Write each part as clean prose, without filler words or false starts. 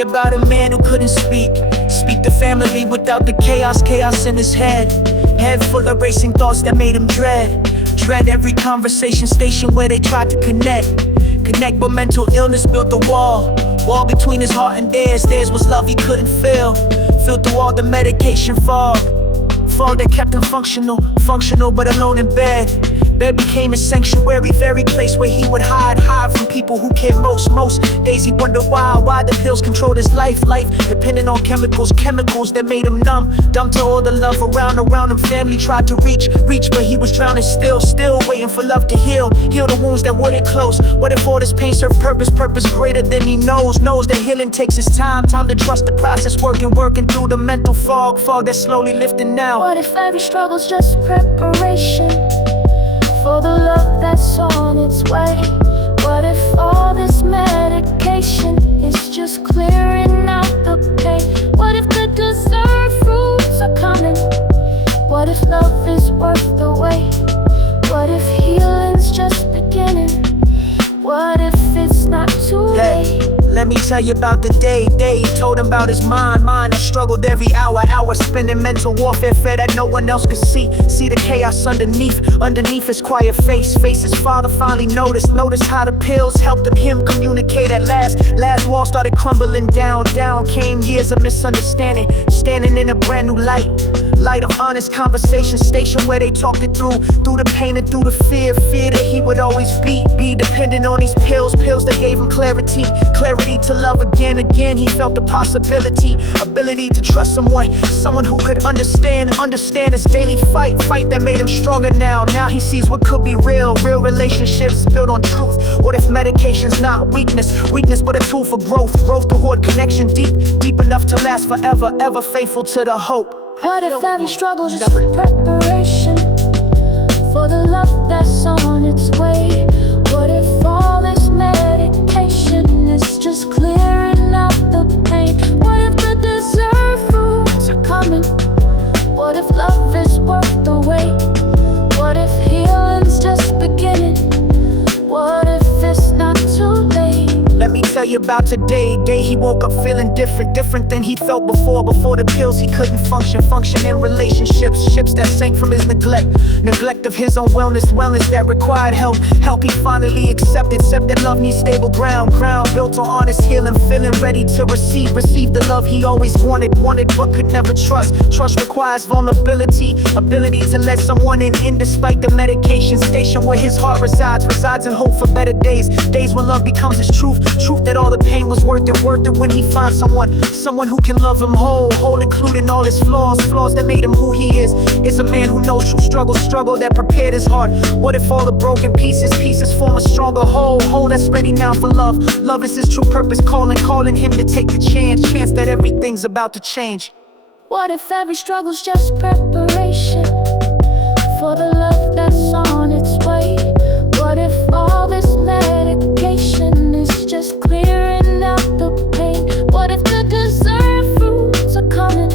story about a man who couldn't speak to family without the chaos in his head full of racing thoughts that made him dread every conversation station where they tried to connect, but mental illness built the wall between his heart and theirs was love he couldn't feel through all the medication fog that kept him functional but alone in bed became a sanctuary, very place where he would hide from people who cared most days he wondered why the pills controlled his life depending on chemicals that made him numb to all the love around him. Family tried to reach but he was drowning still waiting for love to heal the wounds that wouldn't close. What if all this pain served purpose greater than he knows that healing takes its time to trust the process, working through the mental fog that's slowly lifting now. What if every struggle's just preparation for the love that's on its way? What if all this medication is just clearing out the pain? What if the dessert fruits are coming? What if love is worth the wait? What if healing's just beginning? What if it's not too late? Let me tell you about the day he told him about his mind that struggled every hour spending mental warfare that no one else could see the chaos underneath his quiet face. His father finally noticed how the pills helped him communicate at last wall started crumbling down came years of misunderstanding, standing in a brand new light of honest conversation station where they talked it through the pain and through the fear that he would always be dependent on these pills that gave him clarity to love again. He felt the ability to trust someone who could understand his daily fight that made him stronger now he sees what could be real relationships built on truth. What if medication's not weakness but a tool for growth toward connection deep enough to last forever, ever faithful to the hope? What if every struggle's just preparation for the love that's on its way? What if all this medication is just clearing out the pain? What if the dessert fruits are coming? What if love is worth the wait? What if healing's just beginning? What if it's not too late? Let me tell you about today. He woke up feeling different than he felt before the pills. He couldn't function in relationships that sank from his neglect of his own wellness that required help. He finally accepted love needs stable ground built on honest healing, feeling ready to receive the love he always wanted but could never trust requires vulnerability, ability to let someone in despite the medication station where his heart resides in hope for better days when love becomes his truth that all the pain was worth it when he finds someone who can love him whole including all his flaws that made him who he is. It's a man who knows true struggle that prepared his heart. What if all the broken pieces form a stronger whole that's ready now for love is his true purpose, calling him to take the chance that everything's about to change. What if every struggle's just preparation for the love that's on its way? What if all this medication is just clearing out the pain? What if the dessert fruits are coming?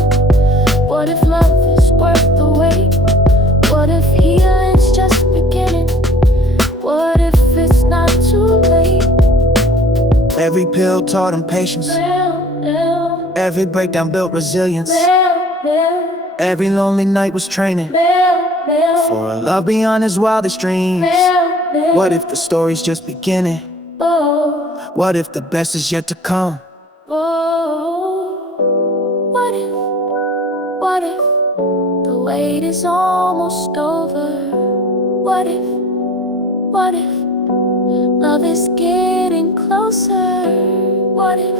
What if love is worth the wait? What if healing's just beginning? What if it's not too late? Every pill taught him patience, every breakdown built resilience, every lonely night was training for a love beyond his wildest dreams. What if the story's just beginning? What if the best is yet to come? What if the wait is almost over? What if love is getting closer? What if